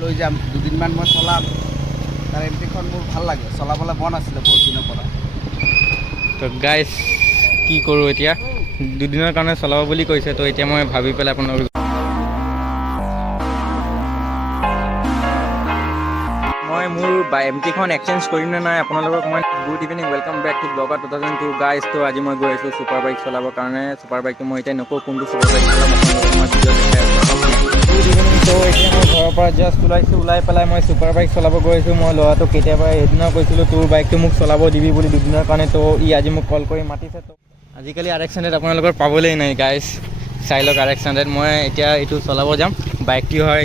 লৈ যাম দুদিনমান মই চলাম তাৰ এমটিখন মোৰ ভাল লাগে চলাবলৈ মন আছিলে বহুত দিনৰ পৰা তো গাইজ কি কৰোঁ এতিয়া দুদিনৰ কাৰণে চলাব বুলি কৈছে তো এতিয়া মই ভাবি পেলাই আপোনালোক মই মোৰ এমটিখন এক্সচেঞ্জ কৰিম নে নাই আপোনালোকক মই good evening welcome back to blogger 2002 guys তো আজি মই গৈ আছোঁ ছুপাৰ বাইক চলাবৰ কাৰণে ছুপাৰ বাইকটো মই এতিয়া নকওঁ কোনটো ছুপাৰ বাইক চলাম আপোনালোকক মই ভিডিঅ' দেখাই আছোঁ গুড ইভিনিং তো এতিয়া মই ঘৰৰ পৰা জাষ্ট ওলাই পেলাই মই ছুপাৰ বাইক চলাব গৈ আছোঁ মই ল'ৰাটোক কেতিয়াবা সেইদিনা কৈছিলোঁ তোৰ বাইকটো মোক চলাব দিবি বুলি দুদিনৰ কাৰণে তো ই আজি মোক কল কৰি মাতিছে তো আজিকালি RX 100 আপোনালোকৰ পাবলৈ নাই গাইজ চাই লওক RX 100 মই এতিয়া এইটো চলাব যাম বাইকটো হয়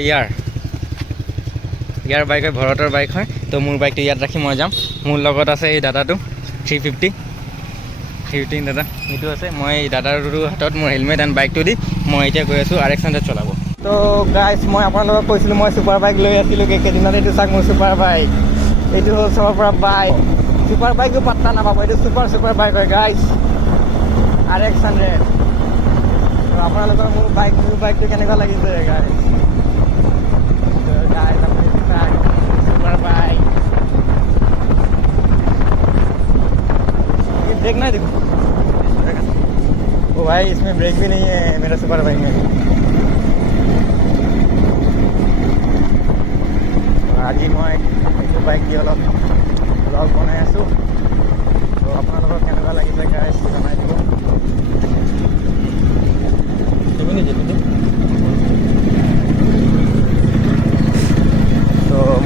ইয়াৰ বাইক হয় ভৰতৰ বাইক হয় তো মোৰ বাইকটো ইয়াত ৰাখি মই যাম মোৰ লগত আছে এই দাদাটো 350 দাদা এইটো আছে মই এই দাদাটোৰ হাতত মোৰ হেলমেট এণ্ড বাইকটো দি মই এতিয়া গৈ আছোঁ RX 100 চলাব তো গাইজ মই আপোনালোকক কৈছিলোঁ মই ছুপাৰ বাইক লৈ আছিলোঁ কেইদিনমান এইটো চাওক মোৰ ছুপাৰ বাইক এইটো হ'ল চবৰ পৰা বাইক ছুপাৰ বাইকটো পাত্তা নাপাব এইটো ছুপাৰ বাইক হয় গাইজ RX 100 তো আপোনালোকৰ মোৰ বাইকটো কেনেকুৱা লাগিছে গাইজ सुपर बाइक ये ब्रेक ना देखो ओ भाई इसमें ब्रेक भी नहीं है मेरा सुपर बाइक में आज मैं एक बाइक दी अलग ब्लॉग बनाई आसो तो আপোনালোকৰ কেনেকুৱা লাগিছে গাইজ জনাই দিব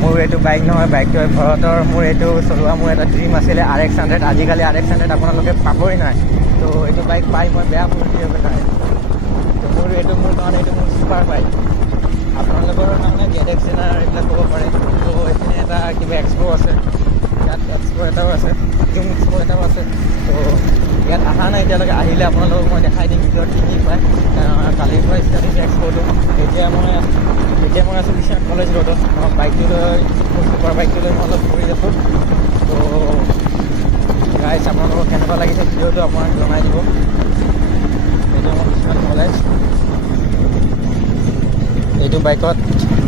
মোৰ এইটো বাইক নহয় বাইকটো হয় ভৰতৰ মোৰ এইটো চলোৱা মোৰ এটা ড্ৰিম আছিলে RX 100 আজিকালি RX 100 আপোনালোকে পাবই নাই তো এইটো বাইক পাই মই বেয়া ফূৰ্তি হ'ব নাই তো মোৰ কাৰণে এইটো মোৰ ছুপাৰ বাইক আপোনালোকৰ কাৰণে গেলেক্সিনাৰ এইবিলাক ক'ব পাৰে তো এইপিনে এটা কিবা এক্সপ' আছে ইয়াত এক্সপ' এটাও আছে জুম এক্সপ' এটাও আছে তো ইয়াত অহা নাই এতিয়ালৈকে আহিলে আপোনালোকক মই দেখাই দিম ভিতৰত কি কি পায় কালিৰ পৰা ষ্টাৰ্ট হৈছে এক্সপ'টো এতিয়া মই আছোঁ বিশ্বনাথ কলেজ ৰোডত মই বাইকটো লৈ মোৰ ছুপাৰ বাইকটো লৈ মই অলপ ঘূৰি আছোঁ তো গাইজ আপোনালোকক কেনেকুৱা লাগিছে ভিডিঅ'টো আপোনাক জনাই দিব এইটো মোৰ বিশ্বনাথ কলেজ এইটো বাইকত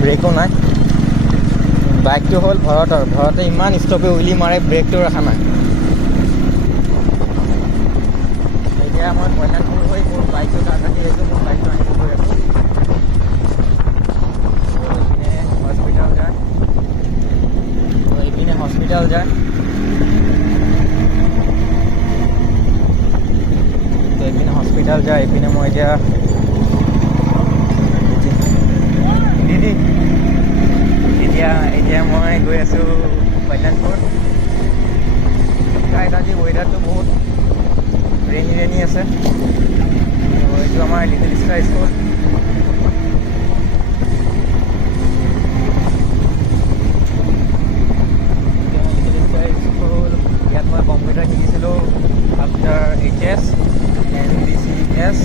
ব্ৰেকো নাই বাইকটো হ'ল ভৰতে ইমান ষ্টপে উইলি মাৰে ব্ৰেকটো ৰখা নাই এতিয়া মই কল্যাণপুৰ হৈ মোৰ বাইকটো তাত ৰাখি আহিছোঁ মোৰ বাইকটো আনিব গৈ আছোঁ हॉस्पिटल जाए तो एक हॉस्पिटल जाए एक मैं दीदी मैं गई आसो कल्याणपुर आज वेदार तो बहुत रेनी आसे तो आम लिटिल स्टार स्कूल কম্পিউটাৰ শিকিছিলোঁ আফটাৰ HS NDCS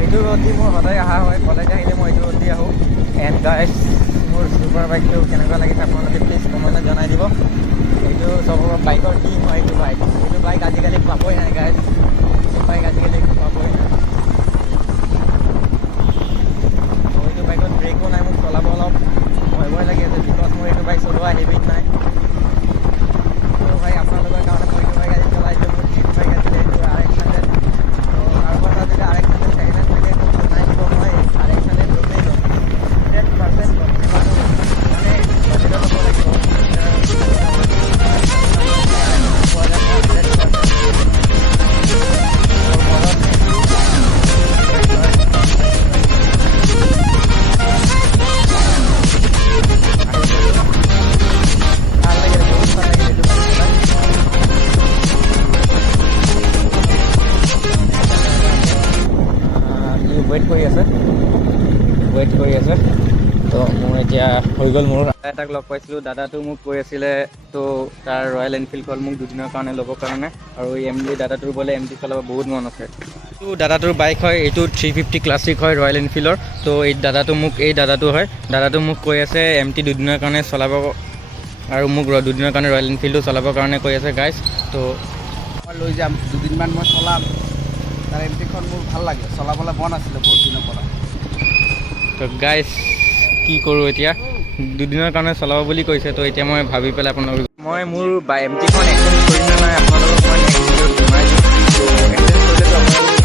এইটো ৰ'দ মোৰ সদায় অহা হয় কলেজ আহিলে মই এইটো ৰ'দ আহোঁ এণ্ড গাইজ মোৰ ছুপাৰ বাইকটো কেনেকুৱা লাগিছে আপোনালোকে প্লিজ কমেণ্টত জনাই দিব এইটো চবৰ বাইকৰ কি হয় এইটো বাইক আজিকালি পাবই নাই গাইজ এইটো বাইক আজিকালি পাবই নাই এইটো বাইকত ব্ৰেকো নাই মোক চলাব অলপ ভয় লাগি আছে বিকজ মোৰ এইটো বাইক চলোৱা হেবিট নাই ভাই আপোনালোকৰ কাৰণে মই এইটো বাইক আজি চলাইছোঁ মোৰ ড্ৰিম বাইক আছিলে এইটো RX 100 তো কাৰোবাৰ পৰা যদি RX 100 ছেকেণ্ড হেণ্ড থাকে মোক জনাই দিব মই RX 100 ল'মেই ল'ম 100% ল'ম মানে বাজেটত ল'ব লাগিব ৱেইট কৰি আছে তো মোৰ এতিয়া হৈ গ'ল মোৰ এটাক লগ পাইছিলোঁ দাদাটো মোক কৈ আছিলে তো তাৰ ৰয়েল এনফিল্ড হ'ল মোক দুদিনৰ কাৰণে ল'বৰ কাৰণে আৰু দাদাটোৰ বোলে MT চলাব বহুত মন আছে তো দাদাটোৰ বাইক হয় এইটো 350 ক্লাছিক হয় ৰয়েল এনফিল্ডৰ তো এই দাদাটো মোক কৈ আছে MT দুদিনৰ কাৰণে চলাব আৰু মোক দুদিনৰ কাৰণে ৰয়েল এনফিল্ডটো চলাবৰ কাৰণে কৈ আছে গাইজ তো মই লৈ যাম দুদিনমান মই চলাম তাৰ এমটিখন মোৰ ভাল লাগে চলাবলৈ মন আছিলে বহুত দিনৰ পৰা তো তো গাইজ কি কৰোঁ এতিয়া, দুদিনৰ কাৰণে চলাব বুলি কৈছে। তো এতিয়া মই ভাবি পেলাই আপোনালোকক মই মোৰ এমটিখন এক্সচেঞ্জ কৰিম নে নাই আপোনালোকক মই নেক্সট ভিডিঅ'ত জনাই দিম। তো এক্সচেঞ্জ কৰিলেতো আপোনালোকক